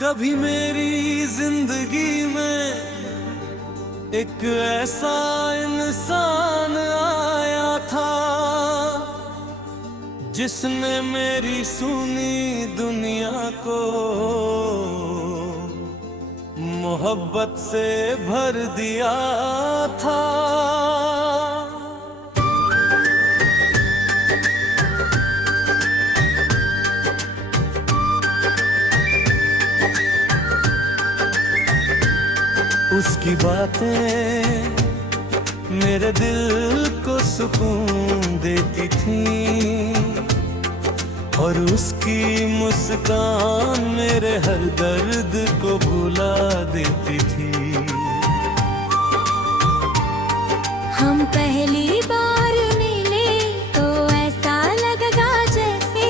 कभी मेरी जिंदगी में एक ऐसा इंसान आया था जिसने मेरी सुनी दुनिया को मोहब्बत से भर दिया था। उसकी बातें मेरे दिल को सुकून देती थी और उसकी मुस्कान मेरे हर दर्द को भुला देती थी। हम पहली बार मिले तो ऐसा लगा जैसे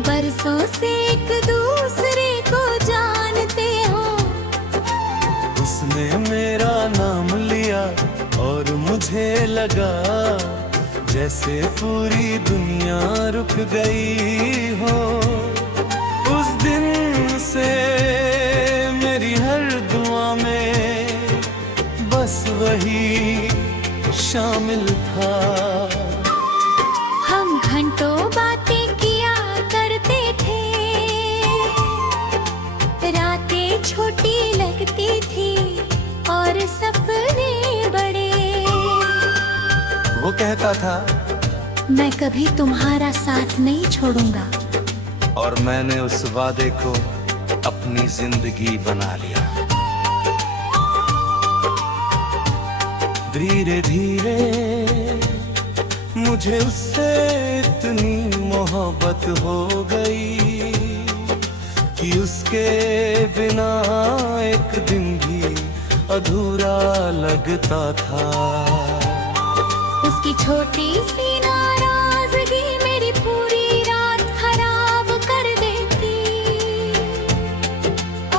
बरसों से एक दूसरे को जानते हो। उसने मेरा नाम लिया और मुझे लगा जैसे पूरी दुनिया रुक गई हो। उस दिन से मेरी हर दुआ में बस वही शामिल था। हम घंटों बातें किया करते थे, रातें छोटी लगती थी और सपने बड़े। वो कहता था मैं कभी तुम्हारा साथ नहीं छोड़ूंगा, और मैंने उस वादे को अपनी जिंदगी बना लिया। धीरे धीरे मुझे उससे इतनी मोहब्बत हो गई कि उसके बिना एक दिन भी अधूरा लगता था। उसकी छोटी सी नाराजगी मेरी पूरी रात खराब कर देती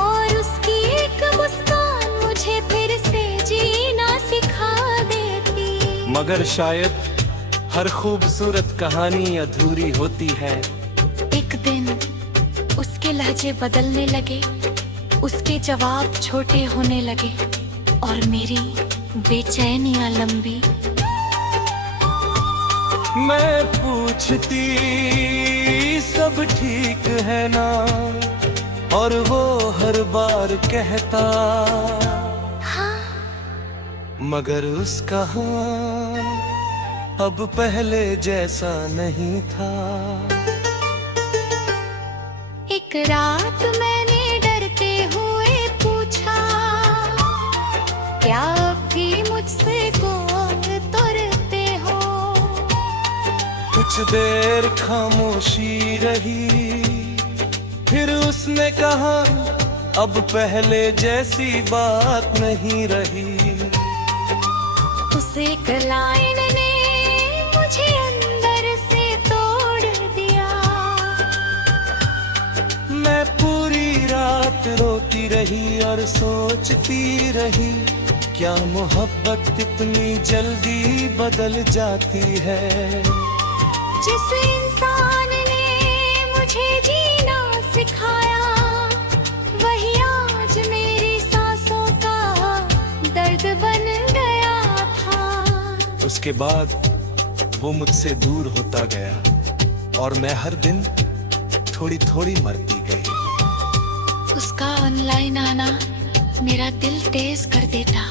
और उसकी एक मुस्कान मुझे फिर से जीना सिखा देती। मगर शायद हर खूबसूरत कहानी अधूरी होती है। एक दिन उसके लहजे बदलने लगे, उसके जवाब छोटे होने लगे और मेरी बेचैनियां लंबी। मैं पूछती सब ठीक है ना, और वो हर बार कहता हाँ। मगर उसका हाँ अब पहले जैसा नहीं था। एक रात मैंने डरते हुए पूछा, क्या अब भी मुझसे तुरते हो? कुछ देर खामोशी रही, फिर उसने कहा अब पहले जैसी बात नहीं रही। उस एक लाइन ने मुझे अंदर से तोड़ दिया। मैं पूरी रात रोती रही और सोचती रही, क्या मोहब्बत इतनी जल्दी बदल जाती है। जिस इंसान ने मुझे जीना सिखाया, वही आज मेरी सांसों का दर्द बन गया था। उसके बाद वो मुझसे दूर होता गया और मैं हर दिन थोड़ी थोड़ी मरती गई। उसका ऑनलाइन आना मेरा दिल तेज कर देता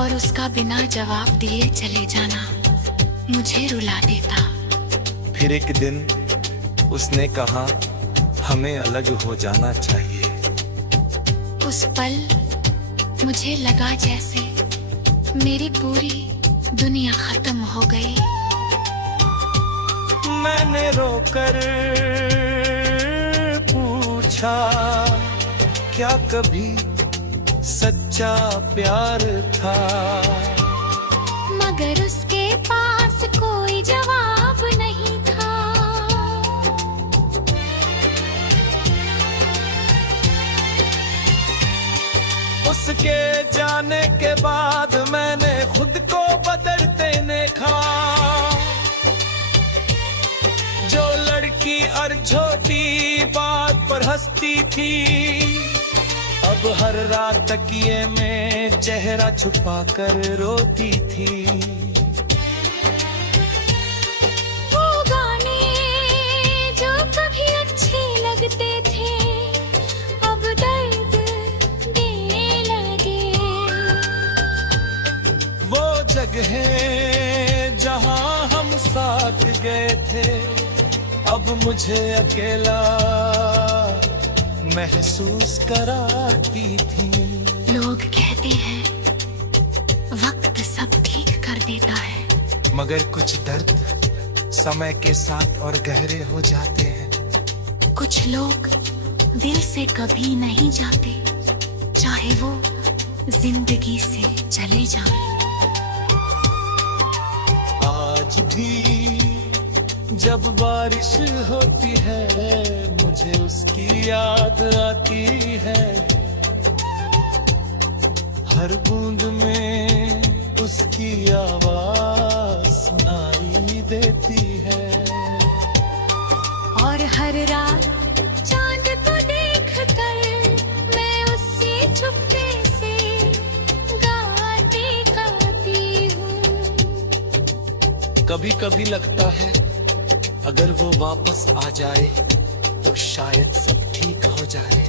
और उसका बिना जवाब दिए चले जाना मुझे रुला देता। फिर एक दिन उसने कहा हमें अलग हो जाना चाहिए। उस पल मुझे लगा जैसे मेरी पूरी दुनिया खत्म हो गई। मैंने रोकर पूछा, क्या कभी सच्चा प्यार था? मगर उसके पास कोई जवाब नहीं था। उसके जाने के बाद मैंने खुद को बदलते देखा। जो लड़की हर छोटी बात पर हंसती थी, अब हर रात तकिए में चेहरा छुपा कर रोती थी। वो गाने जो कभी अच्छे लगते थे अब दर्द देने लगे। वो जगह जहां हम साथ गए थे अब मुझे अकेला महसूस कराती थी। लोग कहते हैं वक्त सब ठीक कर देता है, मगर कुछ दर्द समय के साथ और गहरे हो जाते हैं। कुछ लोग दिल से कभी नहीं जाते, चाहे वो जिंदगी से चले जाएं। आज भी जब बारिश होती है मुझे उसकी याद आती है, हर बूंद में उसकी आवाज सुनाई देती है। और हर रात चांद को देखकर मैं उससे चुपके से गाते गाती हूँ। कभी कभी लगता है अगर वो वापस आ जाए तो शायद सब ठीक हो जाए,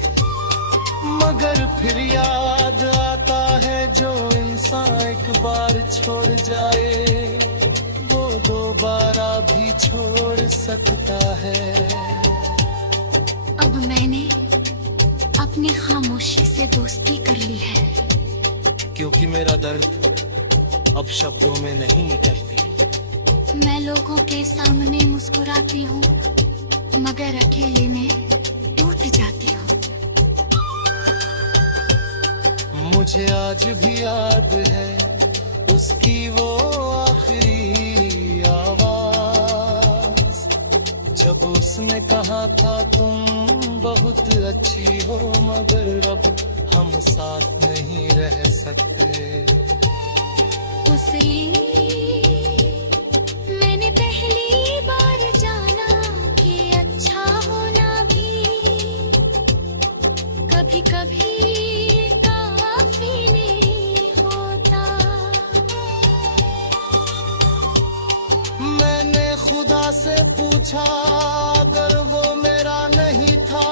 मगर फिर याद आता है जो इंसान एक बार छोड़ जाए वो दोबारा भी छोड़ सकता है। अब मैंने अपनी खामोशी से दोस्ती कर ली है, क्योंकि मेरा दर्द अब शब्दों में नहीं निकलती। मैं लोगों के सामने मुस्कुराती हूँ मगर अकेले में टूट जाती हूँ। मुझे आज भी याद है उसकी वो आखिरी आवाज, जब उसने कहा था तुम बहुत अच्छी हो मगर अब हम साथ नहीं रह सकते। उसने मैंने पहली बार जाना कि अच्छा होना भी कभी कभी काफी नहीं होता। मैंने खुदा से पूछा अगर वो मेरा नहीं था